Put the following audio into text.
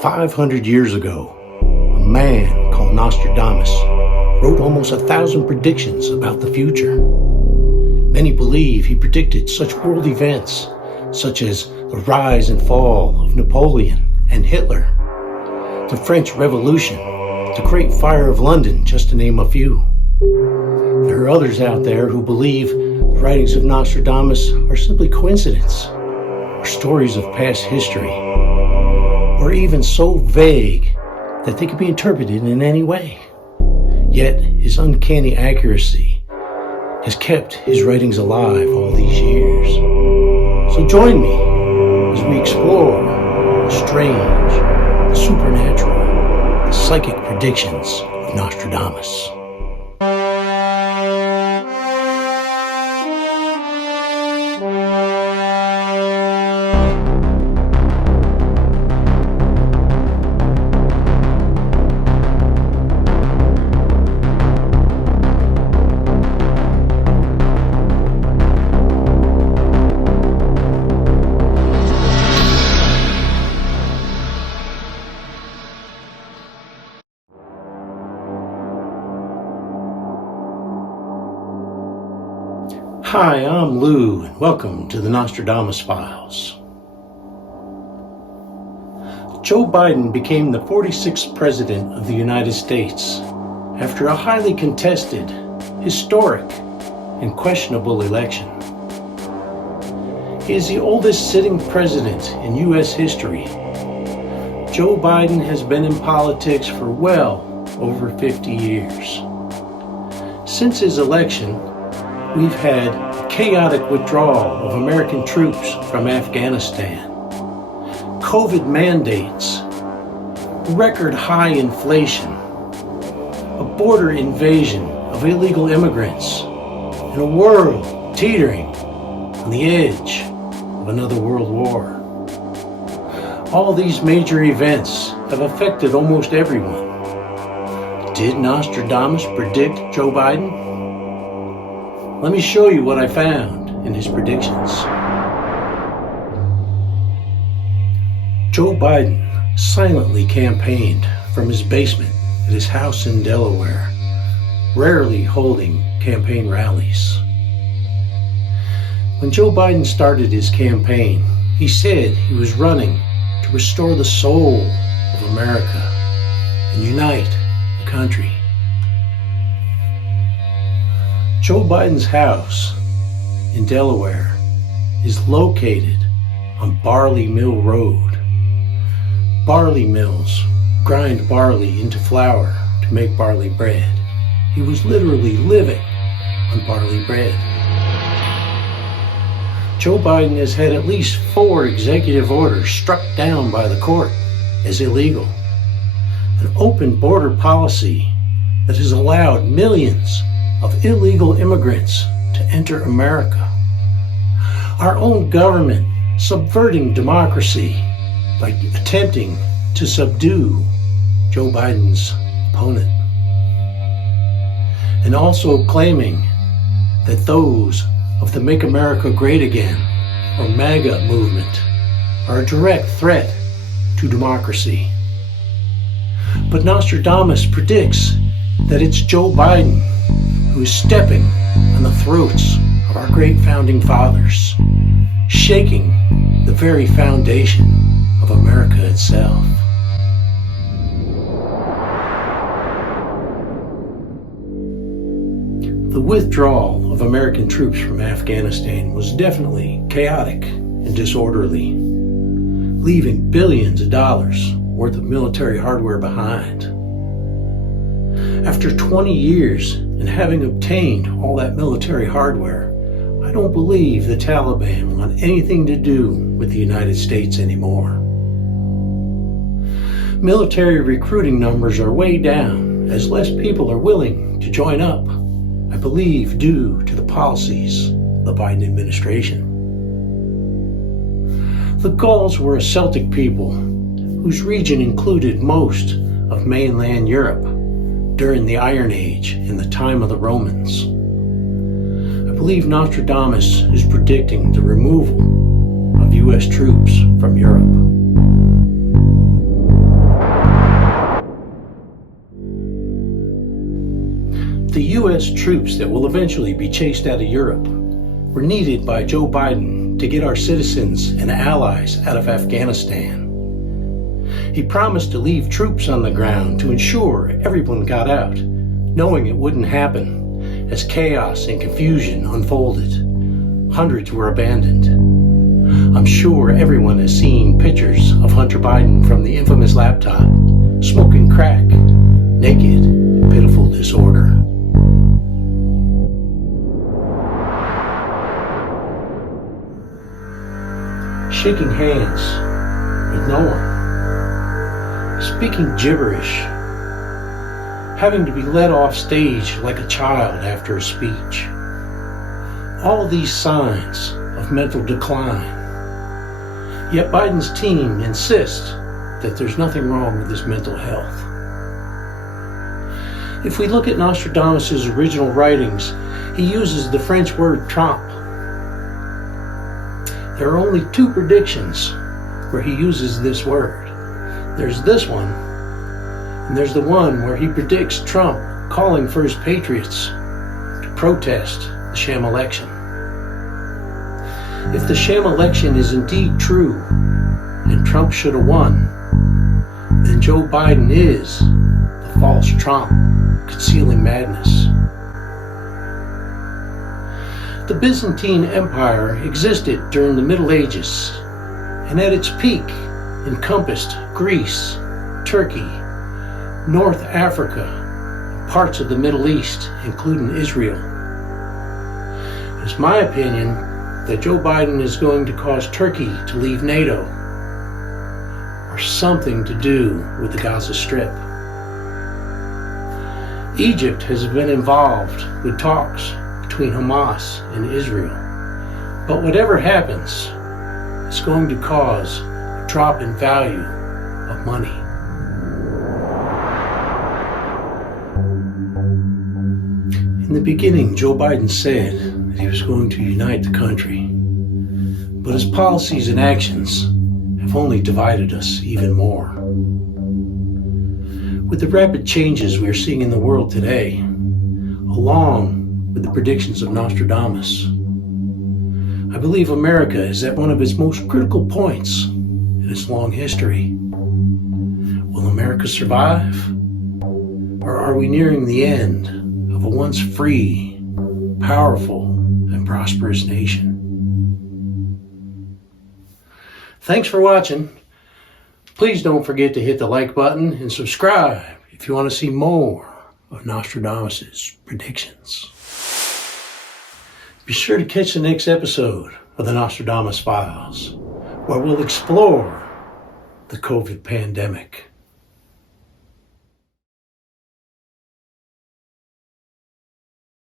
500 years ago, a man called Nostradamus wrote almost 1,000 predictions about the future. Many believe he predicted such world events such as the rise and fall of Napoleon and Hitler, the French Revolution, the Great Fire of London, just to name a few. There are others out there who believe the writings of Nostradamus are simply coincidence, or stories of past history, or even so vague that they can be interpreted in any way. Yet his uncanny accuracy has kept his writings alive all these years. So join me as we explore the strange, the supernatural, the psychic predictions of Nostradamus. Hi, I'm Lou, and welcome to the Nostradamus Files. Joe Biden became the 46th President of the United States after a highly contested, historic, and questionable election. He is the oldest sitting president in U.S. history. Joe Biden has been in politics for well over 50 years. Since his election, we've had chaotic withdrawal of American troops from Afghanistan, COVID mandates, record high inflation, a border invasion of illegal immigrants, and a world teetering on the edge of another world war. All these major events have affected almost everyone. Did Nostradamus predict Joe Biden? Let me show you what I found in his predictions. Joe Biden silently campaigned from his basement at his house in Delaware, rarely holding campaign rallies. When Joe Biden started his campaign, he said he was running to restore the soul of America and unite the country. Joe Biden's house in Delaware is located on Barley Mill Road. Barley mills grind barley into flour to make barley bread. He was literally living on barley bread. Joe Biden has had at least 4 executive orders struck down by the court as illegal. An open border policy that has allowed millions of illegal immigrants to enter America. Our own government subverting democracy by attempting to subdue Joe Biden's opponent. And also claiming that those of the Make America Great Again, or MAGA movement, are a direct threat to democracy. But Nostradamus predicts that it's Joe Biden who is stepping on the throats of our great founding fathers, shaking the very foundation of America itself. The withdrawal of American troops from Afghanistan was definitely chaotic and disorderly, leaving billions of dollars worth of military hardware behind. After 20 years and having obtained all that military hardware, I don't believe the Taliban want anything to do with the United States anymore. Military recruiting numbers are way down as less people are willing to join up, I believe due to the policies of the Biden administration. The Gauls were a Celtic people whose region included most of mainland Europe during the Iron Age in the time of the Romans. I believe Nostradamus is predicting the removal of U.S. troops from Europe. the U.S. troops that will eventually be chased out of Europe were needed by Joe Biden to get our citizens and allies out of Afghanistan. He promised to leave troops on the ground to ensure everyone got out, knowing it wouldn't happen as chaos and confusion unfolded. Hundreds were abandoned. I'm sure everyone has seen pictures of Hunter Biden from the infamous laptop, smoking crack, naked in pitiful disorder. Shaking hands with no one, speaking gibberish, having to be led off stage like a child after a speech. All of these signs of mental decline. Yet Biden's team insists that there's nothing wrong with his mental health. If we look at Nostradamus' original writings, he uses the French word trompe. There are only two predictions where he uses this word. There's this one, and there's the one where he predicts Trump calling for his patriots to protest the sham election. If the sham election is indeed true, and Trump should have won, then Joe Biden is the false Trump concealing madness. The Byzantine Empire existed during the Middle Ages, and at its peak encompassed Greece, Turkey, North Africa, and parts of the Middle East, including Israel. It's my opinion that Joe Biden is going to cause Turkey to leave NATO, or something to do with the Gaza Strip. Egypt has been involved with talks between Hamas and Israel. But whatever happens, it's going to cause a drop in value of money. In the beginning, Joe Biden said that he was going to unite the country. But his policies and actions have only divided us even more. With the rapid changes we are seeing in the world today, along with the predictions of Nostradamus, I believe America is at one of its most critical points in its long history. Will America survive? Or are we nearing the end of a once free, powerful, and prosperous nation? Thanks for watching. Please don't forget to hit the like button and subscribe if you want to see more of Nostradamus' predictions. Be sure to catch the next episode of the Nostradamus Files, where we'll explore the COVID pandemic.